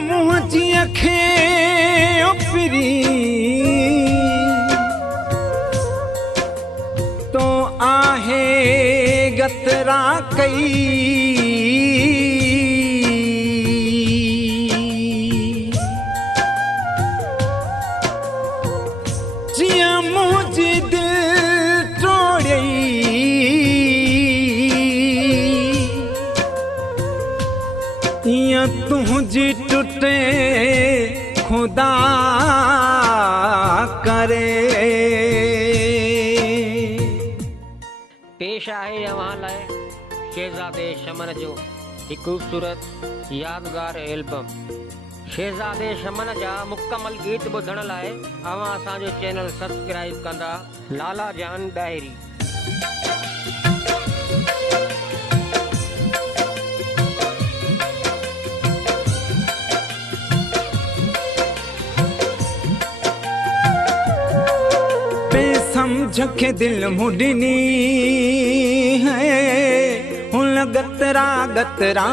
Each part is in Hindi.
मुंह जी अखें उपरी तो आहे गतरा कई जिया मुझे दिल तोड़ई या तुझी टूटे खुदा करे। पेश आहे अव्हां लाइ शहज़ादे शमन जो हिकु ख़ूबसूरत यादगार एल्बम। शहज़ादे शमन जा मुकमल गीत ॿुधण लाइ अव्हां असांजो चैनल सब्सक्राइब कंदा। लाला जान डायरी। समझ के दिल मुडनी है हुन गतरा गतरा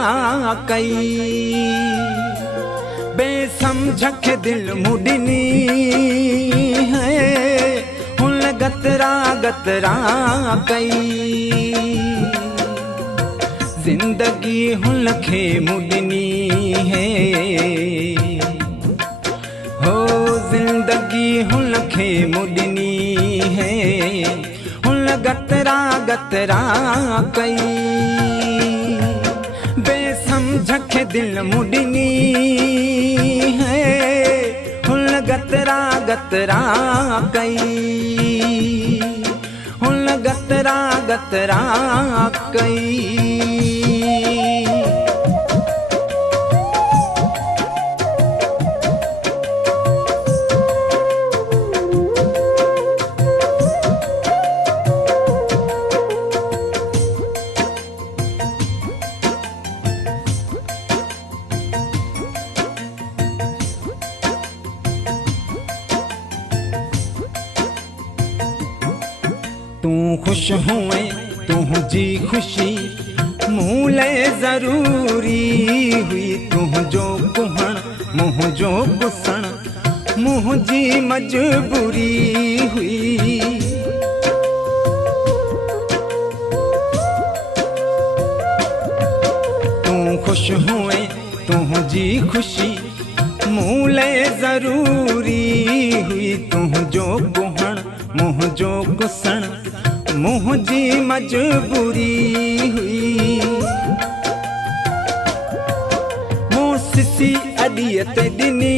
कई बेसमझ के दिल मुडनी है हुन गतरा गतरा कई जिंदगी हुन खे मुडनी है हो जिंदगी हुन खे मुडनी है हुन गतरा गतरा कई बेसमझ के दिल मुडनी है हुन गतरा गतरा कई हुन गतरा गतरा कई। तू खुश हुए तुझी खुशी मूले जरूरी हुई तुझो कुहण मुझो पुसण मुझी मजबूरी हुई। तू खुश हुए तुझी खुशी मूले जरूरी हुई तुझो कुहण मुझो कुसण मुझी मजबूरी हुई। मोसी अडियत दिनी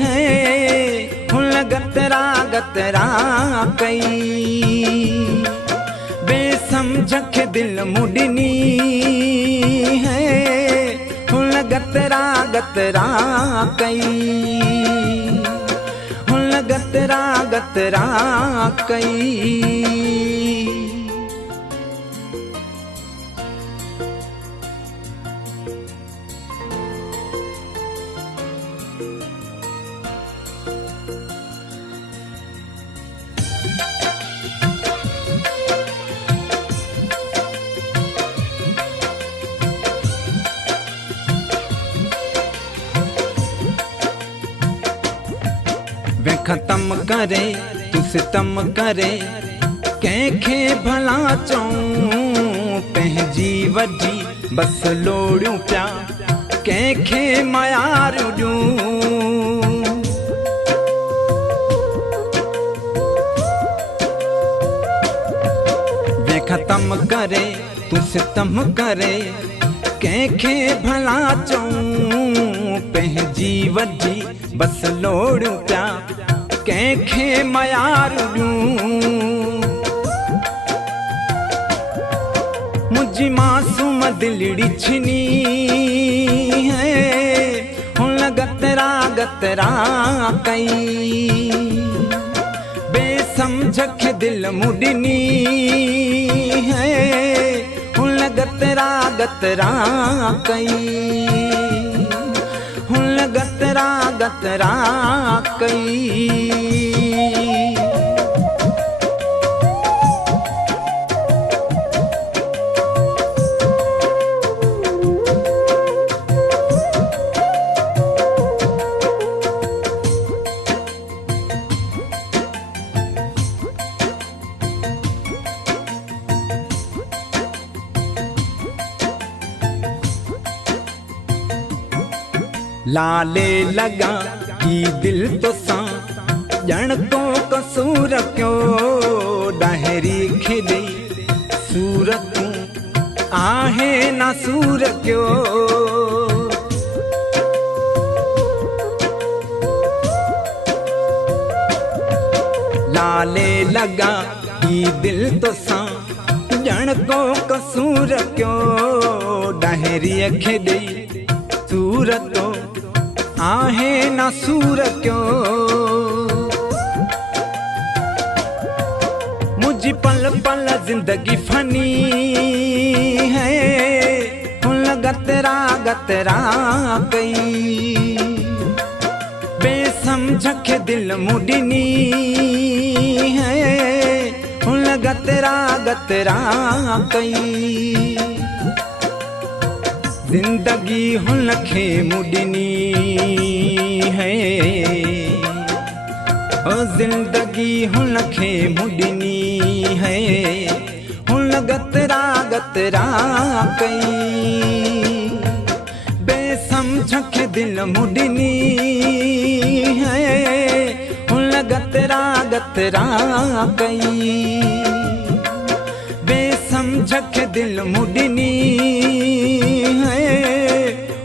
है हुन गतरा गतरा कई बेसमझ के दिल मुडनी है हुन गतरा गतरा कई हुन गतरा गतरा कई। वे खत्म करे तू सितम करे कंहिंखे भला चऊं पंहिंजी वॾी बस लोड़ियूं पिया कंहिंखे मयार ॾियूं। वे खत्म करे तू सितम करे कंहिंखे भला चऊं पंहिंजी वॾी बस लोड़ियूं पिया कंहिंखे मयार ॾियूं। मुंहिंजी मासूम दिलड़ी छिनी है हुन गतरा गतरा कई बेसमझ के दिल मुडनी है हुन गतरा गतरा कई हुन गतरा गतरा कई। लाले लगा की दिल तो सा जन को कसूर क्यों डाहरी खिले सूरत आहे ना सूर क्यों लाले लगा की दिल तो सा जन को कसूर क्यों डाहरी खेदे सूरत आहे ना सूर क्यों मुझी पल पल जिंदगी फनी है हुन गतरा गतरा कई बेसमझ के दिल मुडनी है हुन गतरा गतरा कई जिंदगी हुन खे मुडनी है ओ जिंदगी हुन खे मुडनी है हुन गतरा गतरा कई बेसमझ के दिल मुडनी है हुन गतरा गतरा कई बेसमझ के दिल मुडनी है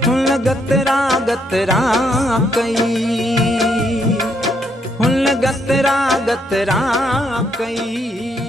हुन गतरा गतरा कई हुन गतरा गतरा कई।